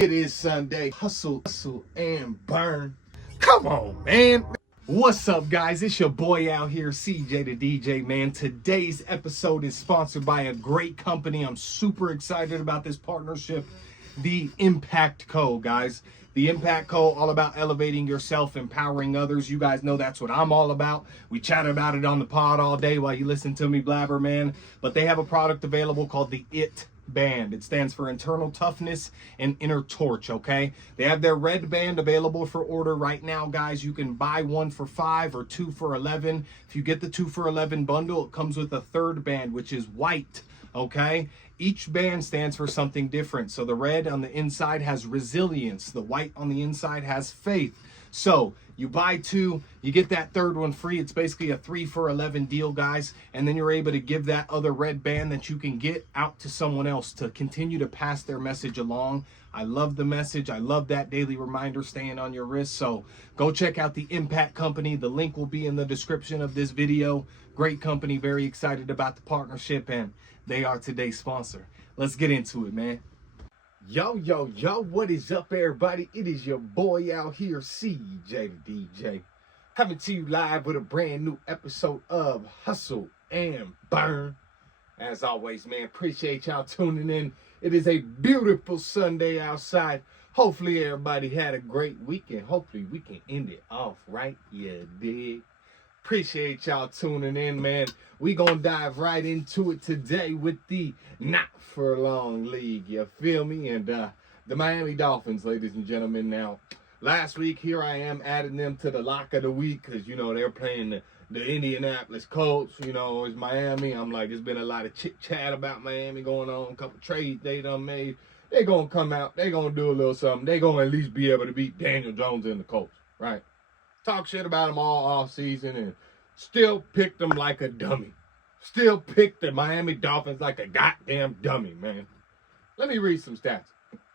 It is Sunday. Hustle, and burn. Come on, man. What's up, guys? It's your boy out here, CJ the DJ, man. Today's episode is sponsored by a great company. I'm super excited about this partnership. The Impact Co, guys. The Impact Co, all about elevating yourself, empowering others. You guys know that's what I'm all about. We chat about it on the pod all day while you listen to me blabber, man. But they have a product available called the IT Band. It stands for Internal Toughness and Inner Torch, okay? They have their red band available for order right now, guys. You can buy one for $5 or 2 for $11. If you get the 2 for $11 bundle, it comes with a third band, which is white, okay? Each band stands for something different. So the red on the inside has resilience. The white on the inside has faith. So you buy 2, you get that third one free. It's basically a 3 for $11 deal, guys. And then you're able to give that other red band that you can get out to someone else to continue to pass their message along. I love the message. I love that daily reminder staying on your wrist. So go check out the Impact Company. The link will be in the description of this video. Great company. Very excited about the partnership, and they are today's sponsor. Let's get into it, man. Yo, what is up, everybody? It is your boy out here, CJ the DJ, coming to you live with a brand new episode of Hustle and Burn. As always, man, appreciate y'all tuning in. It is a beautiful Sunday outside. Hopefully everybody had a great weekend. Hopefully we can end it off right, you dig? Appreciate y'all tuning in, man. We gonna dive right into it today with the Not For Long League, you feel me? And the Miami Dolphins, ladies and gentlemen. Now, last week, here I am adding them to the lock of the week because, you know, they're playing the Indianapolis Colts. You know, it's Miami. I'm like, there's been a lot of chit-chat about Miami going on, a couple trades they done made. They're gonna come out, they're gonna do a little something. They're gonna at least be able to beat Daniel Jones and the Colts, right? Talk shit about them all off season and still picked them like a dummy. Still picked the Miami Dolphins like a goddamn dummy, man. Let me read some stats.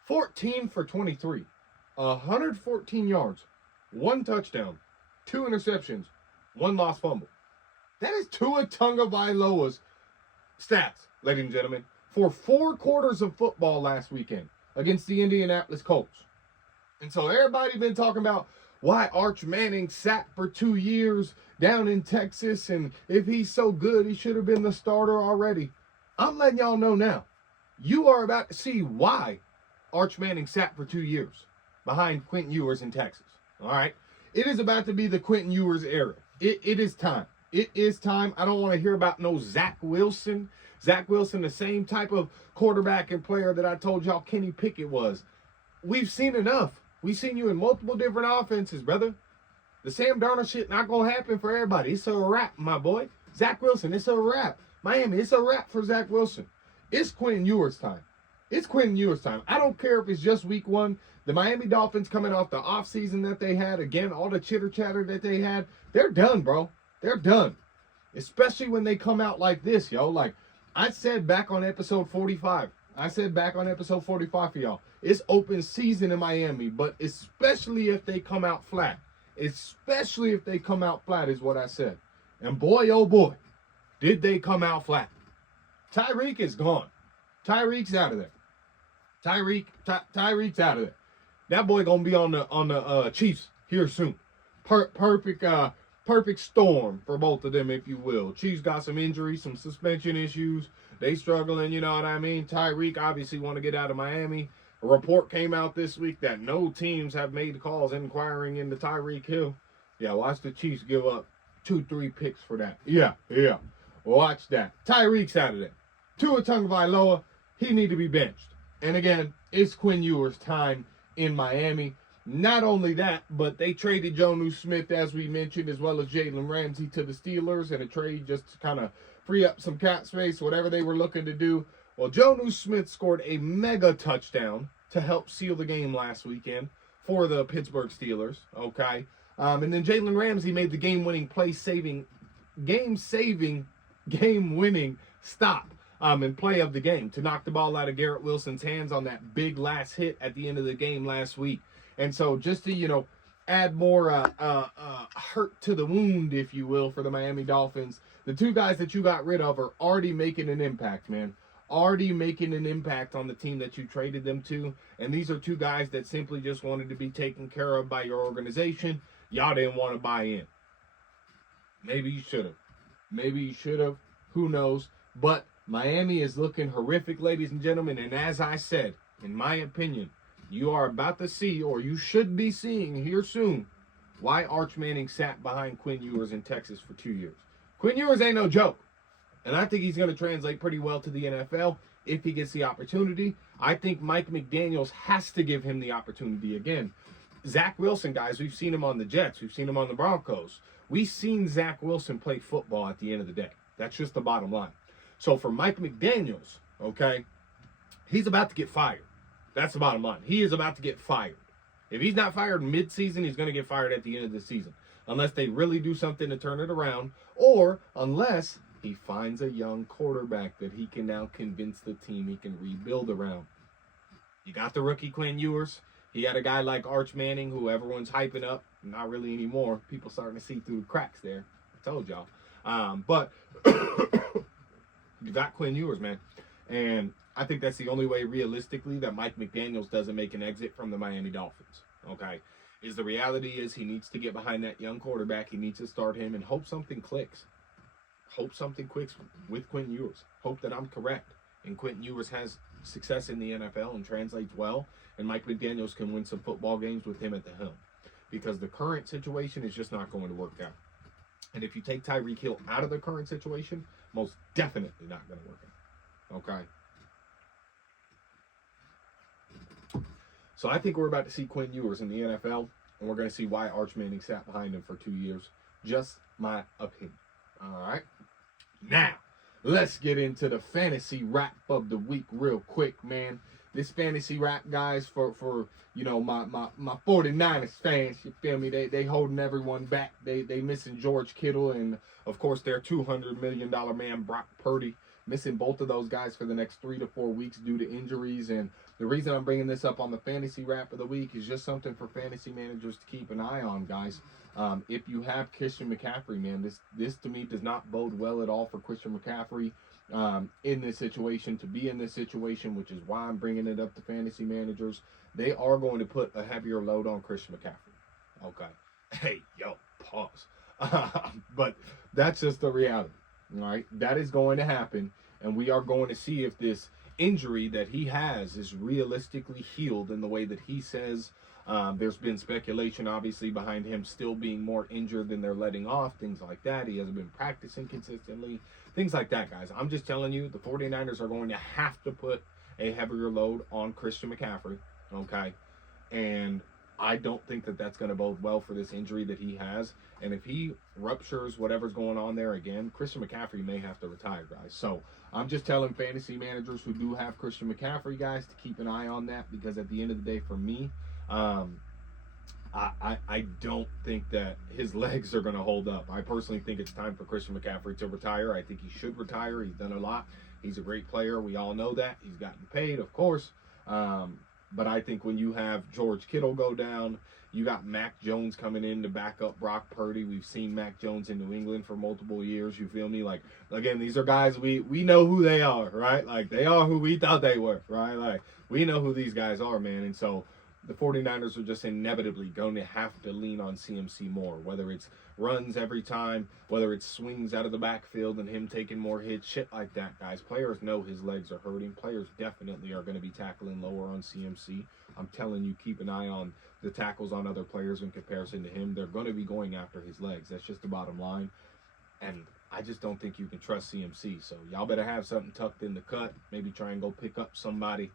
14 for 23, 114 yards, 1 touchdown, 2 interceptions, 1 lost fumble. That is Tua Tagovailoa's stats, ladies and gentlemen, for 4 quarters of football last weekend against the Indianapolis Colts. And so everybody been talking about why Arch Manning sat for 2 years down in Texas, and if he's so good, he should have been the starter already. I'm letting y'all know now. You are about to see why Arch Manning sat for 2 years behind Quentin Ewers in Texas. All right? It is about to be the Quentin Ewers era. It is time. It is time. I don't want to hear about no Zach Wilson. Zach Wilson, the same type of quarterback and player that I told y'all Kenny Pickett was. We've seen enough. We've seen you in multiple different offenses, brother. The Sam Darnold shit not going to happen for everybody. It's a wrap, my boy. Zach Wilson, it's a wrap. Miami, it's a wrap for Zach Wilson. It's Quentin Ewers time. It's Quentin Ewers time. I don't care if it's just week 1. The Miami Dolphins coming off the offseason that they had, again, all the chitter-chatter that they had, they're done, bro. They're done. Especially when they come out like this, yo. Like, I said back on episode 45. For y'all. It's open season in Miami, but especially if they come out flat. Especially if they come out flat is what I said. And boy, oh boy, did they come out flat. Tyreek is gone. Tyreek's out of there. Tyreek's out of there. That boy gonna be on the Chiefs here soon. Perfect storm for both of them, if you will. Chiefs got some injuries, some suspension issues. They struggling, you know what I mean? Tyreek obviously want to get out of Miami. A report came out this week that no teams have made calls inquiring into Tyreek Hill. Yeah, watch the Chiefs give up 2-3 picks for that. Yeah. Watch that. Tyreek's out of there. Tua Tagovailoa, he need to be benched. And again, it's Quinn Ewers' time in Miami. Not only that, but they traded Jonnu Smith, as we mentioned, as well as Jalen Ramsey to the Steelers in a trade just to kind of free up some cap space, whatever they were looking to do. Well, Jonnu Smith scored a mega touchdown to help seal the game last weekend for the Pittsburgh Steelers, okay? And then Jalen Ramsey made the game-winning game-winning stop and play of the game to knock the ball out of Garrett Wilson's hands on that big last hit at the end of the game last week. And so just to, you know, add more hurt to the wound, if you will, for the Miami Dolphins, the 2 guys that you got rid of are already making an impact, man. already making an impact on the team that you traded them to. And these are two guys that simply just wanted to be taken care of by your organization. Y'all didn't want to buy in. Maybe you should have. Maybe you should have. Who knows? But Miami is looking horrific, ladies and gentlemen. And as I said, in my opinion, you are about to see, or you should be seeing here soon, why Arch Manning sat behind Quinn Ewers in Texas for 2 years. Quinn Ewers ain't no joke. And I think he's going to translate pretty well to the NFL if he gets the opportunity. I think Mike McDaniels has to give him the opportunity again. Zach Wilson, guys, we've seen him on the Jets. We've seen him on the Broncos. We've seen Zach Wilson play football at the end of the day. That's just the bottom line. So for Mike McDaniels, okay, he's about to get fired. That's the bottom line. He is about to get fired. If he's not fired mid-season, he's going to get fired at the end of the season. Unless they really do something to turn it around, or unless he finds a young quarterback that he can now convince the team he can rebuild around. You got the rookie Quinn Ewers. He had a guy like Arch Manning, who everyone's hyping up. Not really anymore. People starting to see through the cracks there. I told y'all. But you got Quinn Ewers, man. And I think that's the only way, realistically, that Mike McDaniels doesn't make an exit from the Miami Dolphins. Okay? The reality is he needs to get behind that young quarterback. He needs to start him and hope something clicks. Hope something clicks with Quinn Ewers. Hope that I'm correct. And Quinn Ewers has success in the NFL and translates well. And Mike McDaniels can win some football games with him at the helm. Because the current situation is just not going to work out. And if you take Tyreek Hill out of the current situation, most definitely not going to work out. Okay? So I think we're about to see Quinn Ewers in the NFL. And we're going to see why Arch Manning sat behind him for 2 years. Just my opinion. All right? Now, let's get into the fantasy wrap of the week real quick, man. This fantasy wrap, guys, for you know, my 49ers fans, you feel me? They holding everyone back. They missing George Kittle and, of course, their $200 million man, Brock Purdy. Missing both of those guys for the next 3 to 4 weeks due to injuries. And the reason I'm bringing this up on the fantasy wrap of the week is just something for fantasy managers to keep an eye on, guys. If you have Christian McCaffrey, man, this to me does not bode well at all for Christian McCaffrey in this situation, to be in this situation, which is why I'm bringing it up to fantasy managers. They are going to put a heavier load on Christian McCaffrey. Okay. Hey, yo, pause. But that's just the reality. All right, that is going to happen, and we are going to see if this injury that he has is realistically healed in the way that he says. There's been speculation, obviously, behind him still being more injured than they're letting off, things like that. He hasn't been practicing consistently, things like that, guys. I'm just telling you, the 49ers are going to have to put a heavier load on Christian McCaffrey, okay? And I don't think that that's going to bode well for this injury that he has. And if he ruptures whatever's going on there again, Christian McCaffrey may have to retire, guys. So I'm just telling fantasy managers who do have Christian McCaffrey, guys, to keep an eye on that, because at the end of the day, for me, I don't think that his legs are going to hold up. I personally think it's time for Christian McCaffrey to retire. I think he should retire. He's done a lot. He's a great player. We all know that. He's gotten paid, of course. But I think when you have George Kittle go down, you got Mac Jones coming in to back up Brock Purdy. We've seen Mac Jones in New England for multiple years. You feel me? Like, again, these are guys we know who they are, right? Like, they are who we thought they were, right? Like, we know who these guys are, man. And so the 49ers are just inevitably going to have to lean on CMC more, whether it's runs every time, whether it's swings out of the backfield and him taking more hits, shit like that, guys. Players know his legs are hurting. Players definitely are going to be tackling lower on CMC. I'm telling you, keep an eye on the tackles on other players in comparison to him. They're going to be going after his legs. That's just the bottom line. And I just don't think you can trust CMC. So y'all better have something tucked in the cut. Maybe try and go pick up somebody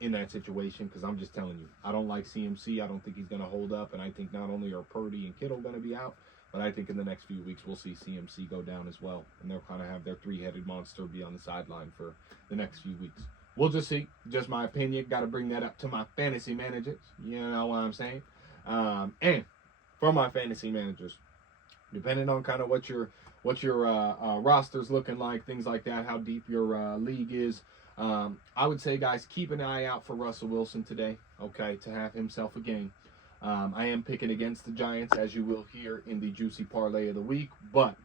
in that situation, because I'm just telling you, I don't like CMC. I don't think he's going to hold up, and I think not only are Purdy and Kittle going to be out, but I think in the next few weeks we'll see CMC go down as well, and they'll kind of have their three-headed monster be on the sideline for the next few weeks. We'll just see. Just my opinion. Got to bring that up to my fantasy managers. You know what I'm saying? And for my fantasy managers, depending on kind of what your roster's looking like, things like that, how deep your league is, I would say, guys, keep an eye out for Russell Wilson today, okay, to have himself a game. I am picking against the Giants, as you will hear in the Juicy Parlay of the Week, but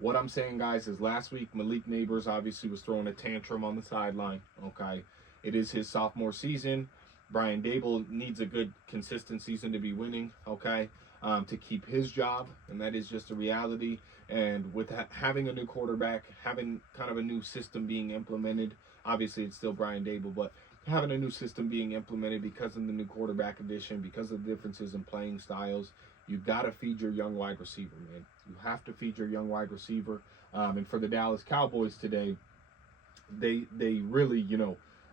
What I'm saying, guys, is last week Malik Neighbors obviously was throwing a tantrum on the sideline. Okay, it is his sophomore season. Brian Dable needs a good, consistent season to be winning. Okay, to keep his job, and that is just a reality. And with having a new quarterback, having kind of a new system being implemented, obviously it's still Brian Dable, but having a new system being implemented because of the new quarterback addition, because of the differences in playing styles, you got to feed your young wide receiver, man. You have to feed your young wide receiver. And for the Dallas Cowboys today, they really,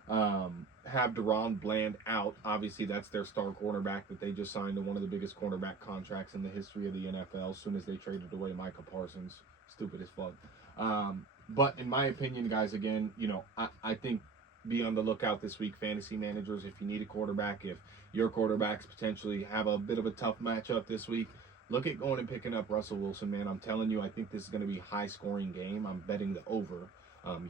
have Deron Bland out. Obviously, that's their star cornerback that they just signed to one of the biggest cornerback contracts in the history of the NFL as soon as they traded away Micah Parsons. Stupid as fuck. But in my opinion, guys, again, I think be on the lookout this week, fantasy managers, if you need a quarterback, if your quarterbacks potentially have a bit of a tough matchup this week, look at going and picking up Russell Wilson, man. I'm telling you, I think this is going to be a high-scoring game. I'm betting the over.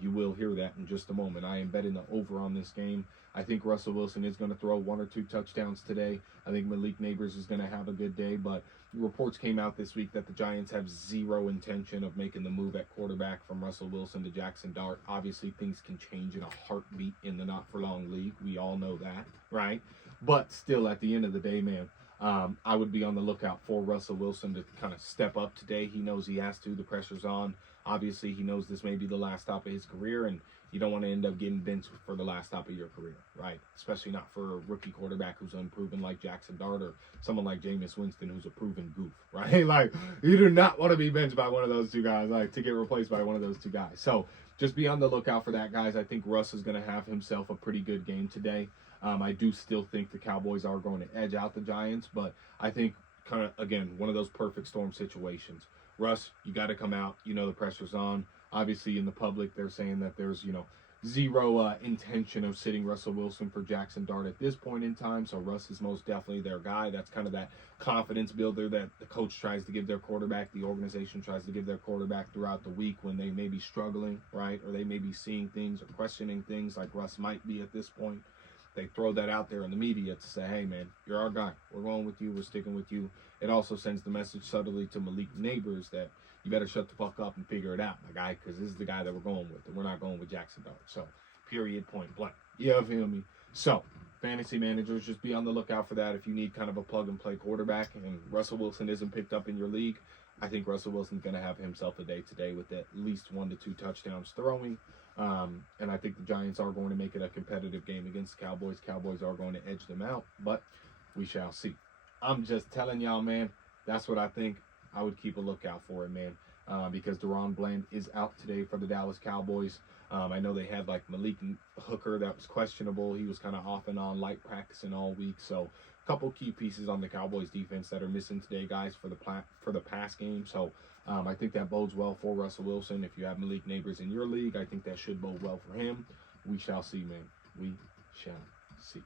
You will hear that in just a moment. I am betting the over on this game. I think Russell Wilson is going to throw 1 or 2 touchdowns today. I think Malik Neighbors is going to have a good day, but reports came out this week that the Giants have zero intention of making the move at quarterback from Russell Wilson to Jackson Dart. Obviously, things can change in a heartbeat in the not-for-long league. We all know that, right? But still, at the end of the day, man, I would be on the lookout for Russell Wilson to kind of step up today. He knows he has to. The pressure's on. Obviously, he knows this may be the last stop of his career, and you don't want to end up getting benched for the last stop of your career, right? Especially not for a rookie quarterback who's unproven like Jackson Dart or someone like Jameis Winston who's a proven goof, right? Like, you do not want to be benched by one of those two guys, like to get replaced by one of those two guys. So just be on the lookout for that, guys. I think Russ is going to have himself a pretty good game today. I do still think the Cowboys are going to edge out the Giants, but I think kind of, again, one of those perfect storm situations. Russ, you got to come out. The pressure's on. Obviously, in the public, they're saying that there's, zero intention of sitting Russell Wilson for Jackson Dart at this point in time. So Russ is most definitely their guy. That's kind of that confidence builder that the coach tries to give their quarterback, the organization tries to give their quarterback throughout the week when they may be struggling, right? Or they may be seeing things or questioning things like Russ might be at this point. They throw that out there in the media to say, hey, man, you're our guy. We're going with you. We're sticking with you. It also sends the message subtly to Malik Neighbors that you better shut the fuck up and figure it out, my guy, because this is the guy that we're going with, and we're not going with Jackson Dart. So, period, point blank. You feel me? So, fantasy managers, just be on the lookout for that. If you need kind of a plug-and-play quarterback and Russell Wilson isn't picked up in your league, I think Russell Wilson's going to have himself a day today with at least 1 to 2 touchdowns throwing. And I think the Giants are going to make it a competitive game against the Cowboys. Cowboys are going to edge them out, but we shall see. I'm just telling y'all, man, that's what I think. I would keep a lookout for it, man, because Deron Bland is out today for the Dallas Cowboys. I know they had like Malik Hooker that was questionable. He was kind of off and on, light practicing all week. So a couple key pieces on the Cowboys defense that are missing today, guys, for the pass game. So I think that bodes well for Russell Wilson. If you have Malik Neighbors in your league, I think that should bode well for him. We shall see, man. We shall see.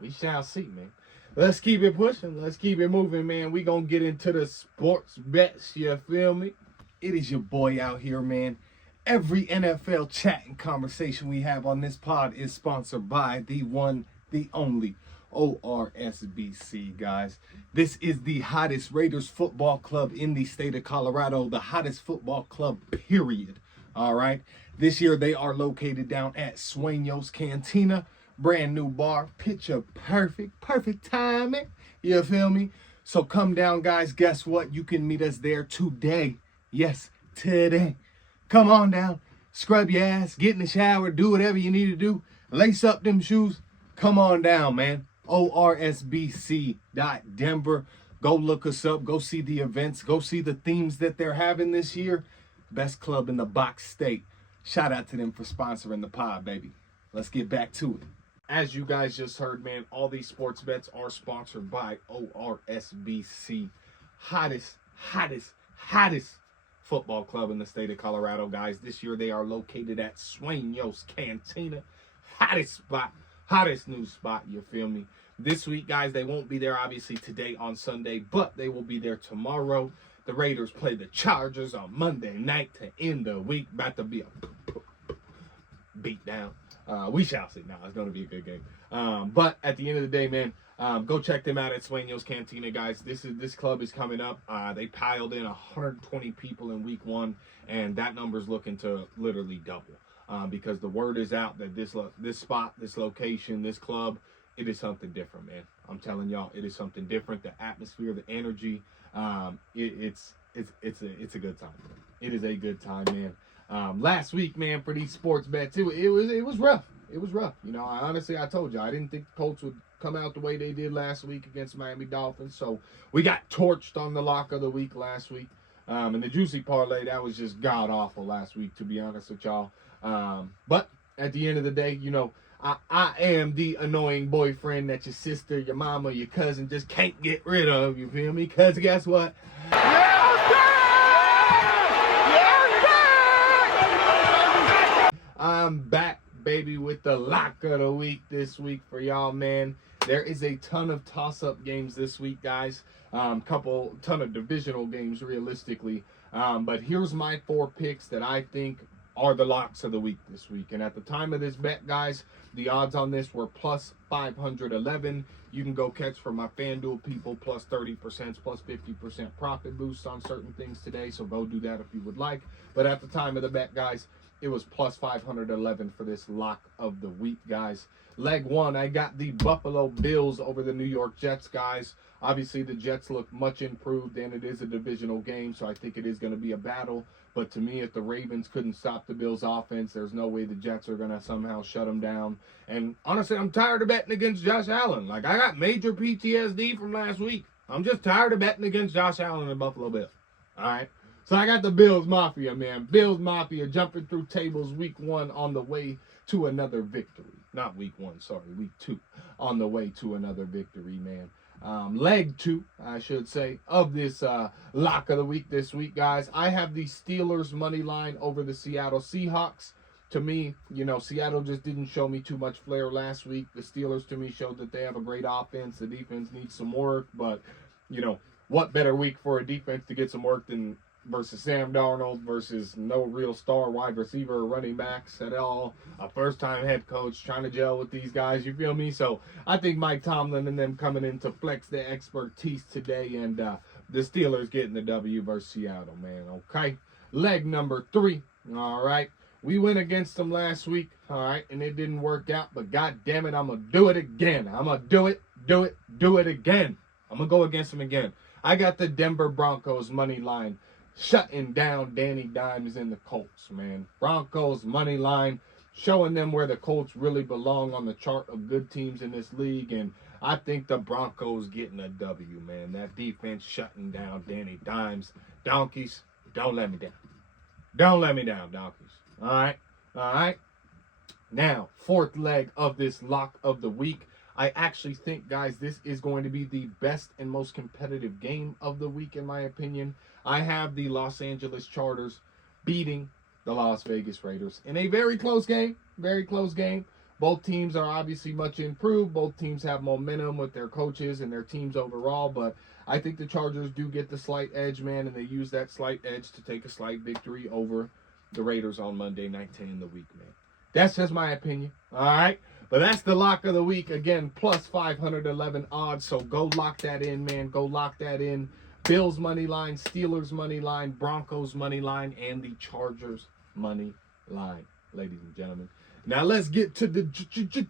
We shall see, man. Let's keep it pushing. Let's keep it moving, man. We gonna get into the sports bets, you feel me? It is your boy out here, man. Every NFL chat and conversation we have on this pod is sponsored by the one, the only ORSBC, guys. This is the hottest Raiders football club in the state of Colorado, the hottest football club, period. All right. This year they are located down at Sueños Cantina. Brand new bar, picture perfect timing. You feel me? So come down, guys. Guess what? You can meet us there today. Yes, today. Come on down. Scrub your ass. Get in the shower. Do whatever you need to do. Lace up them shoes. Come on down, man. ORSBC.Denver. Go look us up. Go see the events. Go see the themes that they're having this year. Best club in the box state. Shout out to them for sponsoring the pod, baby. Let's get back to it. As you guys just heard, man, all these sports bets are sponsored by ORSBC. Hottest football club in the state of Colorado, guys. This year they are located at Sueños Cantina. Hottest spot, hottest new spot, you feel me? This week, guys, they won't be there, obviously, today on Sunday, but they will be there tomorrow. The Raiders play the Chargers on Monday night to end the week. About to be a beat down. We shall see. Now it's going to be a good game. But at the end of the day, man, Go check them out at Sueños Cantina, guys. This club is coming up. They piled in 120 people in week 1, and that number's looking to literally double. Because the word is out that this spot, this location, this club, it is something different, man. I'm telling y'all, it is something different. The atmosphere, the energy, it's a good time, man. It is a good time, man. Last week, man, for these sports bets, it was rough. It was rough. You know, I told you, I didn't think the Colts would come out the way they did last week against Miami Dolphins. So we got torched on the lock of the week last week. And the juicy parlay, that was just god awful last week, to be honest with y'all. But at the end of the day, you know, I am the annoying boyfriend that your sister, your mama, your cousin just can't get rid of. You feel me? Because guess what? I'm back, baby, with the lock of the week this week for y'all, man. There is a ton of toss-up games this week, guys. Ton of divisional games, realistically. But here's my 4 picks that I think are the locks of the week this week. And at the time of this bet, guys, the odds on this were plus 511. You can go catch for my FanDuel people plus 30%, plus 50% profit boost on certain things today. So go do that if you would like. But at the time of the bet, guys, it was plus 511 for this lock of the week, guys. Leg 1, I got the Buffalo Bills over the New York Jets, guys. Obviously, the Jets look much improved, and it is a divisional game, so I think it is going to be a battle. But to me, if the Ravens couldn't stop the Bills' offense, there's no way the Jets are going to somehow shut them down. And honestly, I'm tired of betting against Josh Allen. Like, I got major PTSD from last week. I'm just tired of betting against Josh Allen and Buffalo Bills. All right? So I got the Bills Mafia, man. Bills Mafia jumping through tables week 1 on the way to another victory. Not week 1, sorry, week 2 on the way to another victory, man. Leg 2, I should say, of this lock of the week this week, guys. I have the Steelers money line over the Seattle Seahawks. To me, you know, Seattle just didn't show me too much flair last week. The Steelers, to me, showed that they have a great offense. The defense needs some work, but, you know, what better week for a defense to get some work than versus Sam Darnold versus no real star wide receiver or running backs at all. A first-time head coach trying to gel with these guys, you feel me? So I think Mike Tomlin and them coming in to flex their expertise today, and the Steelers getting the W versus Seattle, man, okay? Leg number 3, all right? We went against them last week, all right, and it didn't work out, but God damn it, I'm going to do it again. I'm going to do it again. I'm going to go against them again. I got the Denver Broncos money line shutting down Danny Dimes and the Colts, man. Broncos money line, showing them where the Colts really belong on the chart of good teams in this league, and I think the Broncos getting a W, man. That defense shutting down Danny Dimes. Donkeys, don't let me down. Don't let me down, donkeys. All right? All right? Now, 4th leg of this lock of the week. I actually think, guys, this is going to be the best and most competitive game of the week, in my opinion. I have the Los Angeles Chargers beating the Las Vegas Raiders in a very close game. Very close game. Both teams are obviously much improved. Both teams have momentum with their coaches and their teams overall, but I think the Chargers do get the slight edge, man, and they use that slight edge to take a slight victory over the Raiders on Monday night to end the week, man. That's just my opinion, all right? But that's the lock of the week. Again, plus 511 odds, so go lock that in, man. Go lock that in. Bills money line, Steelers money line, Broncos money line, and the Chargers money line, ladies and gentlemen. Now let's get to the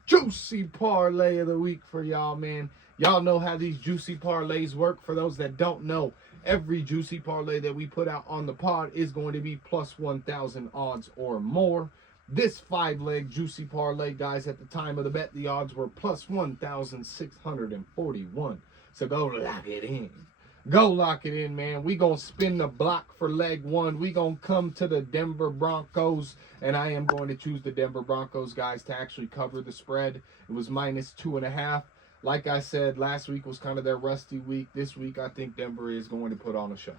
juicy parlay of the week for y'all, man. Y'all know how these juicy parlays work. For those that don't know, every juicy parlay that we put out on the pod is going to be plus 1,000 odds or more. This 5-leg juicy parlay, guys, at the time of the bet, the odds were plus 1,641. So go lock it in. Go lock it in, man. We going to spin the block for leg 1. We going to come to the Denver Broncos, and I am going to choose the Denver Broncos, guys, to actually cover the spread. It was minus 2.5. Like I said, last week was kind of their rusty week. This week, I think Denver is going to put on a show.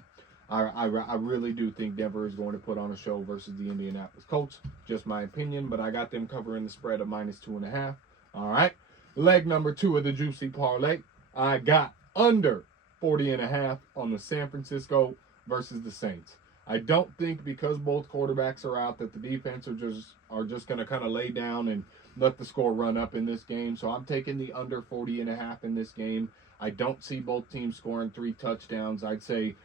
I really do think Denver is going to put on a show versus the Indianapolis Colts. Just my opinion, but I got them covering the spread of minus 2.5. All right. Leg number 2 of the juicy parlay. I got under 40.5 on the San Francisco versus the Saints. I don't think because both quarterbacks are out that the defense are just going to kind of lay down and let the score run up in this game. So I'm taking the under 40.5 in this game. I don't see both teams scoring 3 touchdowns. I'd say,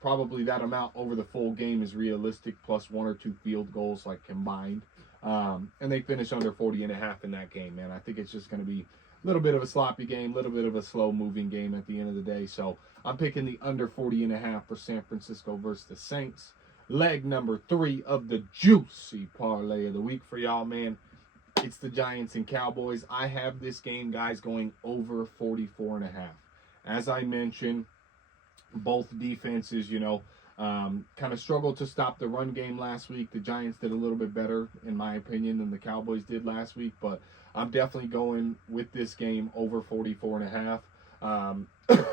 probably that amount over the full game is realistic, plus 1 or 2 field goals, like, combined. And they finish under 40.5 in that game, man. I think it's just going to be a little bit of a sloppy game, a little bit of a slow-moving game at the end of the day. So I'm picking the under 40.5 for San Francisco versus the Saints. Leg number 3 of the juicy parlay of the week for y'all, man. It's the Giants and Cowboys. I have this game, guys, going over 44.5. As I mentioned, both defenses, kind of struggled to stop the run game last week. The Giants did a little bit better, in my opinion, than the Cowboys did last week. But I'm definitely going with this game over 44.5.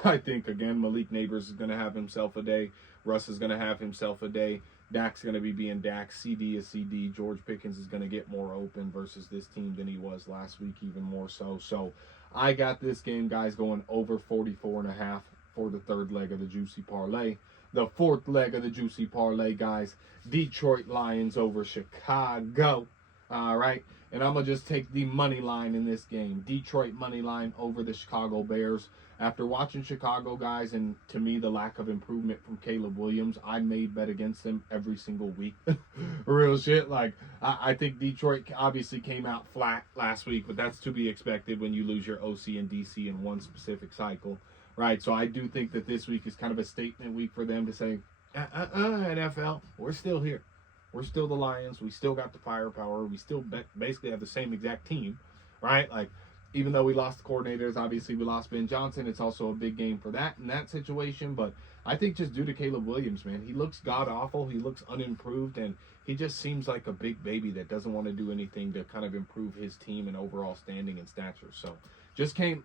I think, again, Malik Neighbors is going to have himself a day. Russ is going to have himself a day. Dak's going to be being Dak. CD is CD. George Pickens is going to get more open versus this team than he was last week, even more so. So I got this game, guys, going over 44.5 for the third leg of the Juicy Parlay. The fourth leg of the Juicy Parlay, guys, Detroit Lions over Chicago. All right. And I'm going to just take the money line in this game. Detroit money line over the Chicago Bears. After watching Chicago, guys, and to me, the lack of improvement from Caleb Williams, I made bet against them every single week. Real shit. Like, I think Detroit obviously came out flat last week, but that's to be expected when you lose your OC and DC in one specific cycle. Right? So I do think that this week is kind of a statement week for them to say, NFL, we're still here. We're still the Lions. We still got the firepower. We still basically have the same exact team, right? Like, even though we lost the coordinators, obviously we lost Ben Johnson. It's also a big game for that in that situation. But I think just due to Caleb Williams, man, he looks god-awful. He looks unimproved, and he just seems like a big baby that doesn't want to do anything to kind of improve his team and overall standing and stature. So just can't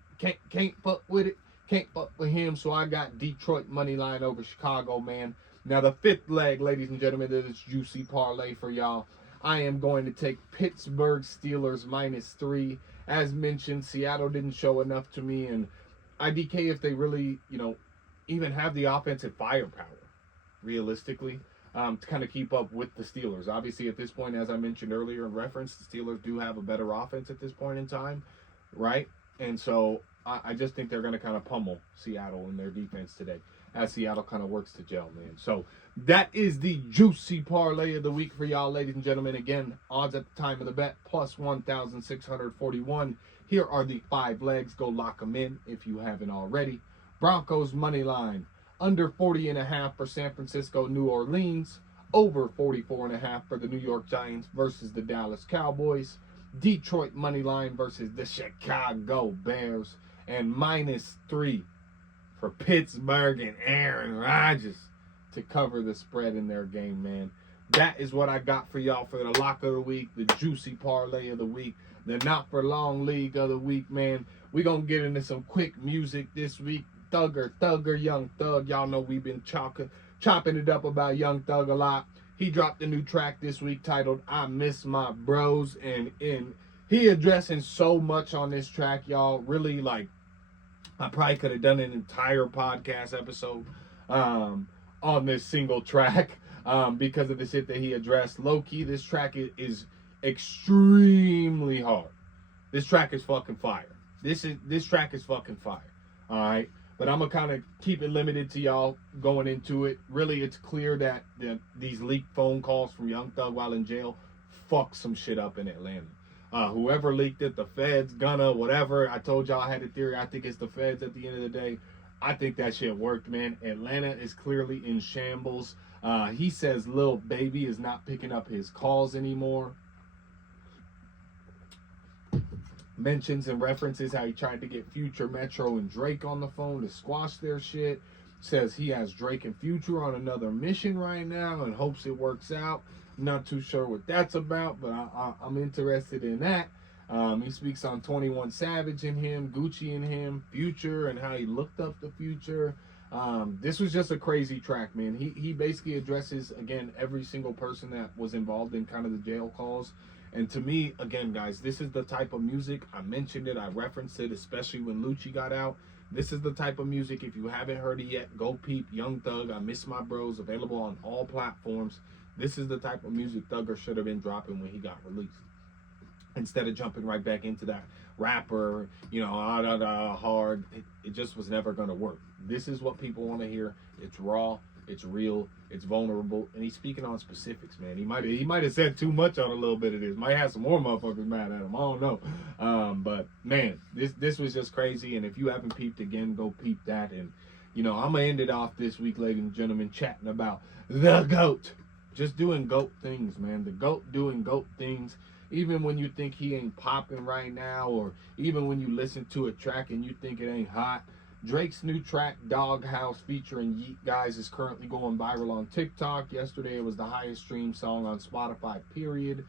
fuck with it. Can't fuck with him. So I got Detroit money line over Chicago, man. Now, the fifth leg, ladies and gentlemen, of this juicy parlay for y'all. I am going to take Pittsburgh Steelers -3. As mentioned, Seattle didn't show enough to me, and IDK, if they really, even have the offensive firepower, realistically, to kind of keep up with the Steelers. Obviously, at this point, as I mentioned earlier in reference, the Steelers do have a better offense at this point in time, right? And so I just think they're going to kind of pummel Seattle in their defense today, as Seattle kind of works to gel, man. So that is the juicy parlay of the week for y'all, ladies and gentlemen. Again, odds at the time of the bet, plus 1,641. Here are the 5 legs. Go lock them in if you haven't already. Broncos money line, under 40.5 for San Francisco, New Orleans. Over 44.5 for the New York Giants versus the Dallas Cowboys. Detroit money line versus the Chicago Bears. And -3 for Pittsburgh and Aaron Rodgers to cover the spread in their game, man. That is what I got for y'all for the lock of the week, the juicy parlay of the week, the not for long league of the week, man. We gonna get into some quick music this week. Thugger, Young Thug. Y'all know we've been chopping it up about Young Thug a lot. He dropped a new track this week titled I Miss My Bros, and he addressing so much on this track, y'all. Really, like, I probably could have done an entire podcast episode on this single track because of the shit that he addressed. Low-key, this track is extremely hard. This track is fucking fire. This track is fucking fire. All right? But I'm going to kind of keep it limited to y'all going into it. Really, it's clear that these leaked phone calls from Young Thug while in jail fucked some shit up in Atlanta. Whoever leaked it, the feds, Gunna, whatever. I told y'all I had a theory. I think it's the feds at the end of the day. I think that shit worked, man. Atlanta is clearly in shambles. He says Lil Baby is not picking up his calls anymore. Mentions and references how he tried to get Future, Metro, and Drake on the phone to squash their shit. Says he has Drake and Future on another mission right now and hopes it works out. Not too sure what that's about, but I'm interested in that. He speaks on 21 Savage in him, Gucci in him, Future, and how he looked up the Future. This was just a crazy track, man. He basically addresses, again, every single person that was involved in kind of the jail calls. And to me, again, guys, this is the type of music, I mentioned it, I referenced it, especially when Lucci got out. This is the type of music, if you haven't heard it yet, go peep Young Thug, I Miss My Bros, available on all platforms. This is the type of music Thugger should have been dropping when he got released. instead of jumping right back into that rapper, hard. It just was never going to work. This is what people want to hear. It's raw, it's real, it's vulnerable, and he's speaking on specifics, man. He might have said too much on a little bit of this. Might have some more motherfuckers mad at him. I don't know. But man, this was just crazy. And if you haven't peeped again, go peep that. And I'm gonna end it off this week, ladies and gentlemen, chatting about the GOAT. Just doing GOAT things, man. The GOAT doing GOAT things. Even when you think he ain't popping right now, or even when you listen to a track and you think it ain't hot, Drake's new track, Doghouse, featuring Yeet Guys, is currently going viral on TikTok. Yesterday, it was the highest streamed song on Spotify, period.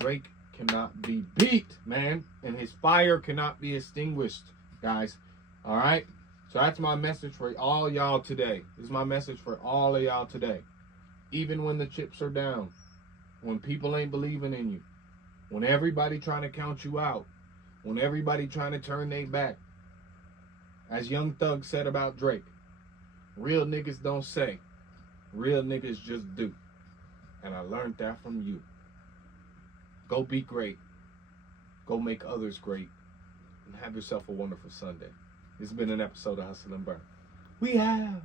Drake cannot be beat, man. And his fire cannot be extinguished, guys. All right? So that's my message for all y'all today. This is my message for all of y'all today. Even when the chips are down, when people ain't believing in you, when everybody trying to count you out, when everybody trying to turn their back, as Young Thug said about Drake, real niggas don't say, real niggas just do. And I learned that from you. Go be great. Go make others great. And have yourself a wonderful Sunday. This has been an episode of Hustle and Burn. We have.